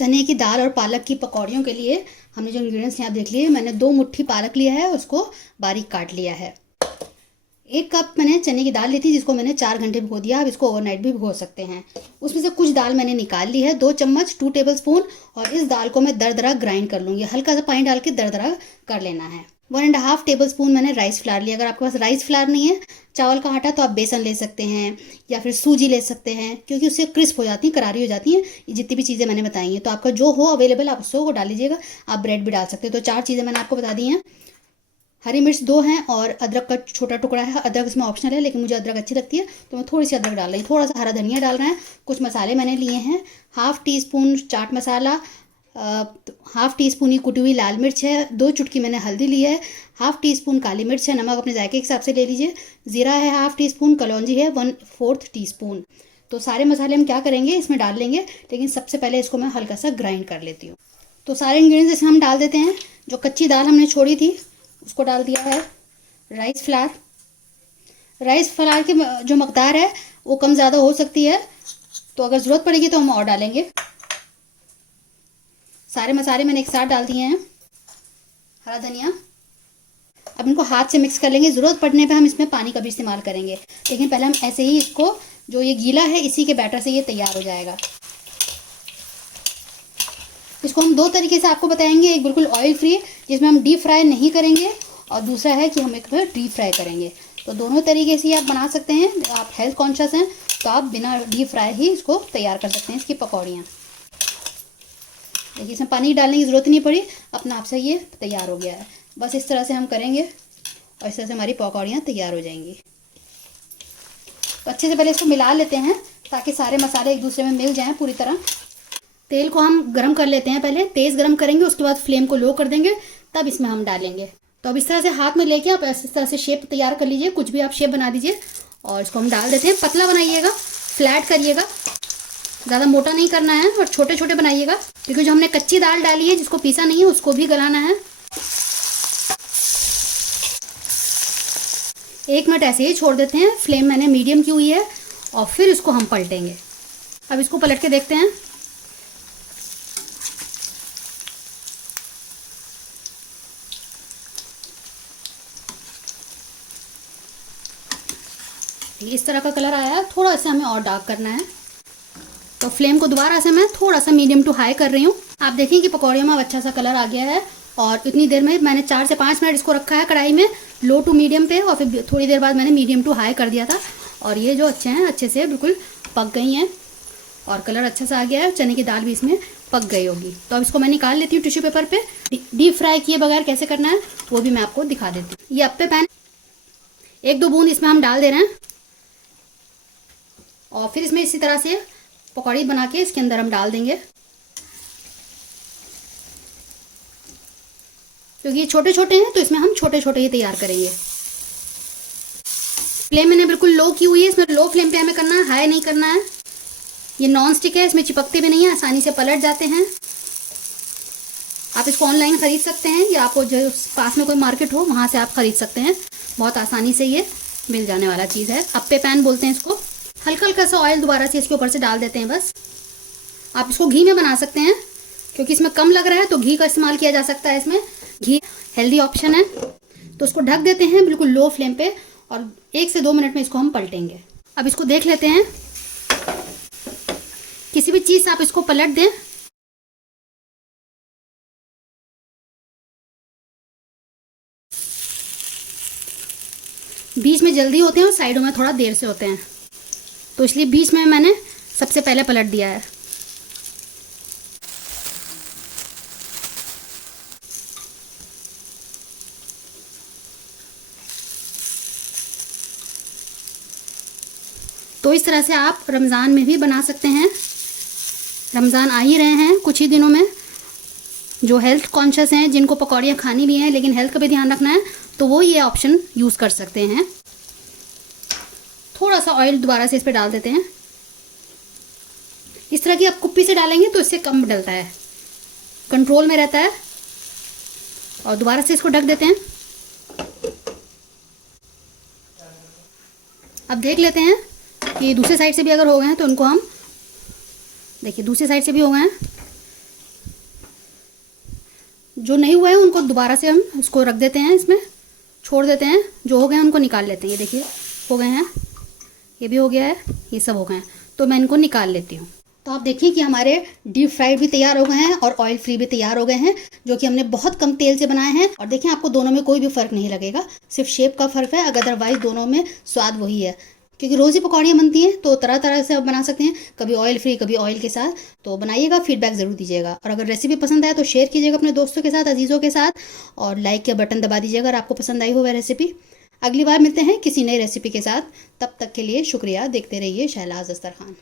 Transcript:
चने की दाल और पालक की पकौड़ियों के लिए हमने जो इंग्रेडिएंट्स यहाँ देख लिए, मैंने 2 मुट्ठी पालक लिया है, उसको बारीक काट लिया है। 1 कप मैंने चने की दाल ली थी, जिसको मैंने 4 घंटे भिगो दिया। आप इसको ओवरनाइट भी भिगो सकते हैं। उसमें से कुछ दाल मैंने निकाल ली है, 2 चम्मच 2 टेबल स्पून। और इस दाल को मैं दरदरा ग्राइंड कर लूँगी। हल्का सा पानी डाल के दरदरा कर लेना है। 1.5 टेबल स्पून मैंने राइस फ्लावर लिया। अगर आपके पास राइस फ्लावर नहीं है, चावल का आटा, तो आप बेसन ले सकते हैं या फिर सूजी ले सकते हैं, क्योंकि उससे क्रिस्प हो जाती है, करारी हो जाती है। ये जितनी भी चीज़ें मैंने बताई हैं, तो आपका जो हो अवेलेबल आप उसको डाल लीजिएगा। आप ब्रेड भी डाल सकते हैं। तो 4 चीज़ें मैंने आपको बता दी हैं। हरी मिर्च 2 हैं और अदरक का छोटा टुकड़ा है। अदरक इसमें ऑप्शनल है, लेकिन मुझे अदरक अच्छी लगती है, तो मैं थोड़ी सी अदरक डाल रही हूँ। थोड़ा सा हरा धनिया डाल रहे हैं। कुछ मसाले मैंने लिए हैं। 1/2 टीस्पून चाट मसाला, 1/2 टीस्पून ही कुटी हुई लाल मिर्च है, 2 चुटकी मैंने हल्दी ली है, 1/2 टीस्पून काली मिर्च है, नमक अपने जायके के हिसाब से ले लीजिए। ज़ीरा है 1/2 टीस्पून, कलौंजी है 1/4 टीस्पून। तो सारे मसाले हम क्या करेंगे, इसमें डाल लेंगे, लेकिन सबसे पहले इसको मैं हल्का सा ग्राइंड कर लेती हूँ। तो सारे इंग्रेडिएंट्स इसमें हम डाल देते हैं। जो कच्ची दाल हमने छोड़ी थी उसको डाल दिया है। राइस फ्लावर की जो मकदार है वो कम ज़्यादा हो सकती है, तो अगर ज़रूरत पड़ेगी तो हम और डालेंगे। सारे मसाले मैंने एक साथ डाल दिए हैं। हरा धनिया। अब इनको हाथ से मिक्स कर लेंगे। ज़रूरत पड़ने पे हम इसमें पानी का भी इस्तेमाल करेंगे, लेकिन पहले हम ऐसे ही इसको, जो ये गीला है, इसी के बैटर से ये तैयार हो जाएगा। इसको हम 2 तरीके से आपको बताएंगे। एक बिल्कुल ऑयल फ्री, जिसमें हम डीप फ्राई नहीं करेंगे, और दूसरा है कि हम एक डीप फ्राई करेंगे। तो दोनों तरीके से आप बना सकते हैं। आप हेल्थ कॉन्शियस हैं तो आप बिना डीप फ्राई ही इसको तैयार कर सकते हैं, इसकी पकौड़ियाँ। देखिए, इसमें पानी डालने की ज़रूरत नहीं पड़ी, अपना आप से ये तैयार हो गया है। बस इस तरह से हम करेंगे और इस तरह से हमारी पकौड़ियाँ तैयार हो जाएंगी। तो अच्छे से पहले इसको मिला लेते हैं, ताकि सारे मसाले एक दूसरे में मिल जाएं पूरी तरह। तेल को हम गरम कर लेते हैं। पहले तेज़ गरम करेंगे, उसके बाद फ्लेम को लो कर देंगे, तब इसमें हम डालेंगे। तो अब इस तरह से हाथ में लेके आप इस तरह से शेप तैयार कर लीजिए। कुछ भी आप शेप बना दीजिए और इसको हम डाल देते हैं। पतला बनाइएगा, फ्लैट करिएगा, ज़्यादा मोटा नहीं करना है, और छोटे छोटे बनाइएगा, क्योंकि जो हमने कच्ची दाल डाली है, जिसको पीसा नहीं है, उसको भी गलाना है। 1 मिनट ऐसे ही छोड़ देते हैं। फ्लेम मैंने मीडियम की हुई है, और फिर इसको हम पलटेंगे। अब इसको पलट के देखते हैं। इस तरह का कलर आया है। थोड़ा सा हमें और डार्क करना है, तो फ्लेम को दोबारा से मैं थोड़ा सा मीडियम टू हाई कर रही हूँ। आप देखें कि पकौड़ियों में अच्छा सा कलर आ गया है। और इतनी देर में मैंने 4 से 5 मिनट इसको रखा है कढ़ाई में, लो टू मीडियम पे, और फिर थोड़ी देर बाद मैंने मीडियम टू हाई कर दिया था। और ये जो अच्छे से बिल्कुल पक गई हैं, और कलर अच्छा सा आ गया है। चने की दाल भी इसमें पक गई होगी। तो अब इसको मैं निकाल लेती हूँ टिश्यू पेपर पे। डीप फ्राई किए बगैर कैसे करना है वो भी मैं आपको दिखा देती हूँ। ये अप्पे पैन 1-2 बूंद इसमें हम डाल दे रहे हैं, और फिर इसमें इसी तरह से पकौड़ी बना के इसके अंदर हम डाल देंगे। क्योंकि ये छोटे छोटे हैं, तो इसमें हम छोटे छोटे ही तैयार करेंगे। फ्लेम मैंने बिल्कुल लो की हुई है। इसमें लो फ्लेम पे हमें करना है, हाई नहीं करना है। ये नॉन स्टिक है, इसमें चिपकते भी नहीं है, आसानी से पलट जाते हैं। आप इसको ऑनलाइन खरीद सकते हैं, या आपको जो पास में कोई मार्केट हो वहाँ से आप खरीद सकते हैं। बहुत आसानी से ये मिल जाने वाला चीज़ है। अप्पे पैन बोलते हैं इसको। हल्का हल्का सा ऑयल दोबारा से इसके ऊपर से डाल देते हैं बस। आप इसको घी में बना सकते हैं, क्योंकि इसमें कम लग रहा है, तो घी का इस्तेमाल किया जा सकता है। इसमें घी हेल्दी ऑप्शन है। तो इसको ढक देते हैं बिल्कुल लो फ्लेम पे, और 1 से 2 मिनट में इसको हम पलटेंगे। अब इसको देख लेते हैं। किसी भी चीज़ से आप इसको पलट दें। बीच में जल्दी होते हैं और साइडों में थोड़ा देर से होते हैं, तो इसलिए बीच में मैंने सबसे पहले पलट दिया है। तो इस तरह से आप रमज़ान में भी बना सकते हैं। रमज़ान आ ही रहे हैं कुछ ही दिनों में। जो हेल्थ कॉन्शियस हैं, जिनको पकौड़ियाँ खानी भी हैं लेकिन हेल्थ का भी ध्यान रखना है, तो वो ये ऑप्शन यूज़ कर सकते हैं। थोड़ा सा ऑयल दोबारा से इस पर डाल देते हैं। इस तरह की आप कुप्पी से डालेंगे तो इससे कम डलता है, कंट्रोल में रहता है। और दोबारा से इसको ढक देते हैं। अब देख लेते हैं कि दूसरे साइड से भी अगर हो गए हैं, तो उनको हम, देखिए दूसरी साइड से भी हो गए हैं, जो नहीं हुए हैं उनको दोबारा से हम इसको रख देते हैं, इसमें छोड़ देते हैं। जो हो गए हैं उनको निकाल लेते हैं। ये देखिए हो गए हैं, ये भी हो गया है, ये सब हो गए हैं, तो मैं इनको निकाल लेती हूँ। तो आप देखिए कि हमारे डीप फ्राइड भी तैयार हो गए हैं और ऑयल फ्री भी तैयार हो गए हैं, जो कि हमने बहुत कम तेल से बनाए हैं। और देखिए आपको दोनों में कोई भी फ़र्क नहीं लगेगा, सिर्फ शेप का फ़र्क है, अदरवाइज दोनों में स्वाद वही है। क्योंकि रोज़ ही पकौड़ियाँ बनती हैं तो तरह तरह से आप बना सकते हैं, कभी ऑयल फ्री कभी ऑयल के साथ। तो बनाइएगा, फीडबैक ज़रूर दीजिएगा, और अगर रेसिपी पसंद आए तो शेयर कीजिएगा अपने दोस्तों के साथ, अजीज़ों के साथ, और लाइक का बटन दबा दीजिएगा अगर आपको पसंद आई हो वह रेसिपी। अगली बार मिलते हैं किसी नई रेसिपी के साथ, तब तक के लिए शुक्रिया। देखते रहिए शहलाज अख्तर खान।